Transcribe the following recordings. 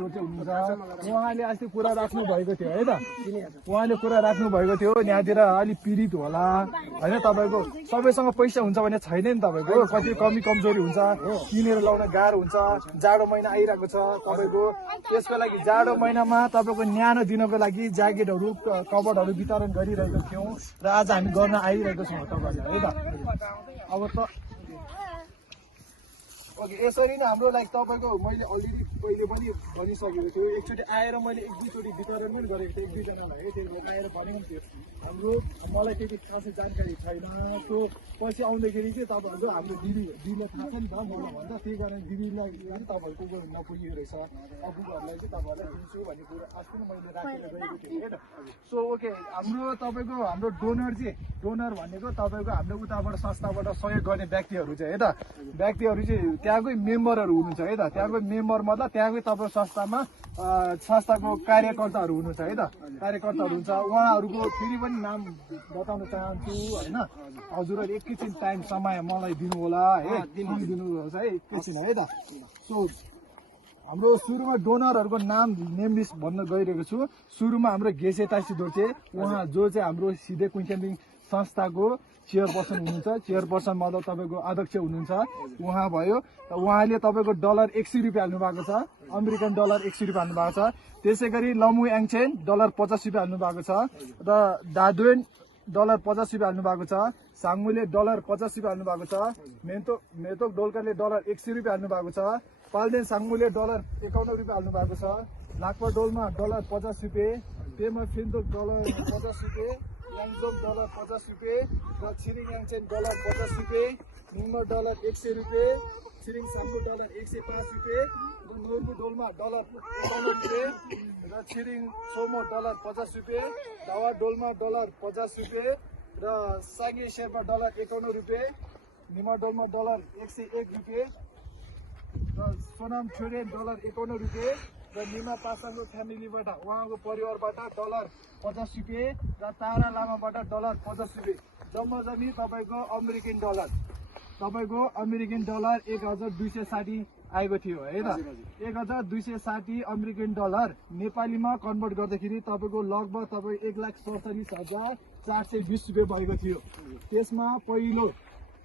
राजदूत चाहिँ हुनुहुन्छ उहाँले अस्ति कुरा राख्नु भएको थियो है त उहाँले कुरा राख्नु भएको थियो यहाँतिर अलिक पीडित होला होइन तपाईँको सबैसँग पैसा हुन्छ भने छैन नि तपाईँको कति कमी कमजोरी हुन्छ किनेर लाउन गाह्रो हुन्छ जाडो महिना आइरहेको छ तपाईँको त्यसको लागि जाडो महिनामा तपाईँको न्यानो दिनको लागि ज्याकेटहरू कभरहरू वितरण गरिरहेको थियौँ र आज हामी गर्न आइरहेको छौँ तपाईँहरूले है त अब त ओके यसरी नै हाम्रो लाइक तपाईँको मैले अलरेडी पहिले पनि भनिसकेको थियो एकचोटि आएर मैले एक दुईचोटि वितरण पनि गरेको थिएँ एक दुईजनालाई है त्यही आएर भनेको थियो हाम्रो मलाई त्यति खासै जानकारी छैन त्यो पछि आउँदाखेरि चाहिँ तपाईँहरूको हाम्रो दिदीलाई थाहा छ नि त मलाई भन्दा त्यही कारण दिदीलाई पनि तपाईँहरूको नपुगेको रहेछ अबुहरूलाई चाहिँ तपाईँहरूलाई दिन्छु भन्ने कुरो अस्ति नै मैले राखेर गएको थिएँ होइन सो ओके हाम्रो डोनर भनेको तपाईँको हाम्रो उताबाट संस्थाबाट सहयोग गर्ने व्यक्तिहरू चाहिँ है त व्यक्तिहरू चाहिँ त्यहाँकै मेम्बरहरू हुनुहुन्छ है त त्यहाँको मेम्बर मतलब त्यहाँकै तपाईँ संस्थाको कार्यकर्ताहरू हुनुहुन्छ है त कार्यकर्ताहरू हुन्छ उहाँहरूको फेरि पनि नाम बताउन चाहन्छु होइन हजुरहरू एकैछिन टाइम समय मलाई दिनु होला है दिनुहोस् है एकैछिन है त सो हाम्रो सुरुमा डोनरहरूको नेम लिस्ट भन्न गइरहेको छु सुरुमा हाम्रो घेसे तासी दोर्चे उहाँ जो चाहिँ हाम्रो सिधै क्विन्टेम्पिङ संस्थाको चेयरपर्सन हुनुहुन्छ चेयरपर्सन मतलब तपाईँको अध्यक्ष हुनुहुन्छ उहाँ भयो उहाँले तपाईँको डलर 100 रुपियाँ हाल्नु भएको छ अमेरिकन डलर 100 रुपियाँ हाल्नु भएको छ त्यसै गरी लमु याङछेन डलर 50 रुपियाँ हाल्नु भएको छ र दादुएन डलर 50 रुपियाँ हाल्नु भएको छ साङ्मुले डलर 50 रुपियाँ हाल्नु भएको छ मेतोक डोल्करले डलर 100 रुपियाँ हाल्नु भएको छ पाल्देन साङ्मुले डलर 51 रुपियाँ हाल्नु भएको छ लाक्पा डोलमा डलर 50 रुपियाँ पेमा फिन्तोक डलर 50 रुपियाँ याङजोक डलर 50 रुपियाँ र छिरिङ याङचेन डलर 50 रुपियाँ निम्बर डलर 100 रुपियाँ छिरिङ साङ्गु डलर 105 रुपियाँ र नोर्बु डोलमा डलर 51 रुपियाँ र छिरिङ सोमो डलर 50 रुपियाँ दावा डोलमा डलर 50 रुपियाँ र साङ्गे शेर्पा डलर 51 रुपियाँ निमा डोलमा डलर 101 रुपियाँ र सोनाम छोरे डलर 51 रुपियाँ र निमा पासाङको फ्यामिलीबाट उहाँको परिवारबाट डलर 50 रुपियाँ र तारा लामाबाट डलर 50 रुपियाँ जम्मा जम्मी तपाईँको अमेरिकन डलर 1260 आएको थियो है त 1260 अमेरिकन डलर नेपालीमा कन्भर्ट गर्दाखेरि तपाईँको लगभग तपाईँ 1,47,420 रुपियाँ भएको थियो त्यसमा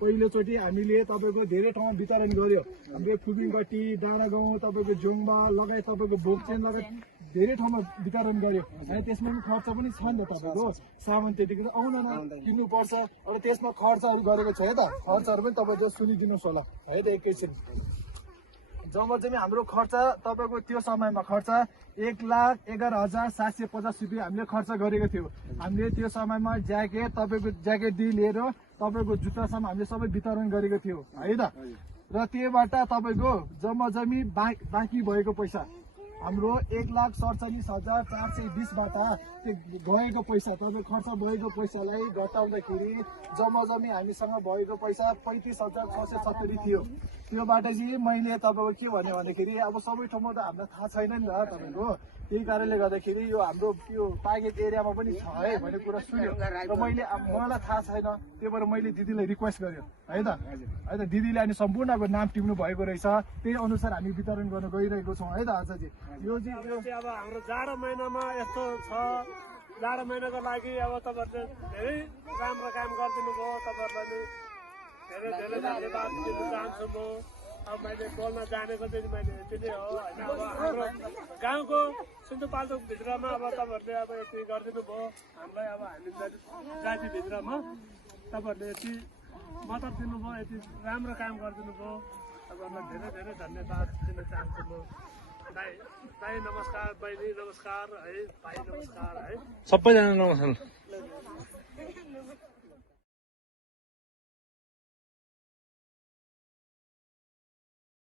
पहिलोचोटि हामीले तपाईँको धेरै ठाउँमा वितरण गर्यो हाम्रो फुबिङपट्टि डाँडा गाउँ तपाईँको जुम्बा लगायत तपाईँको भोकचेन लगायत धेरै ठाउँमा वितरण गर्यो है त्यसमा पनि खर्च पनि छ नि त तपाईँको सामान त्यतिखेर आउन किन्नुपर्छ अब त्यसमा खर्चहरू गरेको छ है त खर्चहरू पनि तपाईँले सुनिदिनुहोस् होला है त एकैछिन जम्मा चाहिँ हाम्रो खर्च तपाईँको त्यो समयमा खर्च 1,11,750 रुपियाँ हामीले खर्च गरेको थियो हामीले त्यो समयमा ज्याकेटदेखि लिएर तपाईँको जुत्तासम्म हामीले सबै वितरण गरेको थियो है त र त्योबाट तपाईँको जम्मा जम्मी बाँकी भएको पैसा हाम्रो 1,47,420बाट त्यो गएको पैसा तपाईँ खर्च भएको पैसालाई घटाउँदाखेरि जम्मा जम्मी हामीसँग भएको पैसा 35,670 थियो त्योबाट चाहिँ मैले तपाईँको के भने भन्दाखेरि अब सबै ठाउँमा त हामीलाई थाहा छैन नि त तपाईँको त्यही कारणले गर्दाखेरि यो हाम्रो यो पाकेट एरियामा पनि छ है भन्ने कुरा सुन्यो र मलाई थाहा छैन त्यही भएर मैले दिदीलाई रिक्वेस्ट गरेँ है त दिदीले अनि सम्पूर्ण अब नाम टिप्नु भएको रहेछ त्यही अनुसार हामी वितरण गर्न गइरहेको छौँ है त आज चाहिँ यो चाहिँ अब हाम्रो जाडो महिनामा यस्तो छ जाडो महिनाको लागि अब तपाईँहरूले धेरै राम्रो काम गरिदिनु भयो तपाईँहरूलाई धेरै धेरै धन्यवाद दिन चाहन्छु म अब मैले बोल्न जानेको चाहिँ मैले त्यति हो होइन अब हाम्रो गाउँको सिन्धुपाल्चोक भित्रमा अब तपाईँहरूले अब यति गरिदिनु भयो हामीलाई अब हामी जातिभित्रमा तपाईँहरूले यति मद्दत दिनुभयो यति राम्रो काम गरिदिनु भयो तपाईँहरूलाई धेरै धेरै धन्यवाद दिन चाहन्छु म दाइ नमस्कार बहिनी नमस्कार है भाइ नमस्कार है सबैजना नमस्कार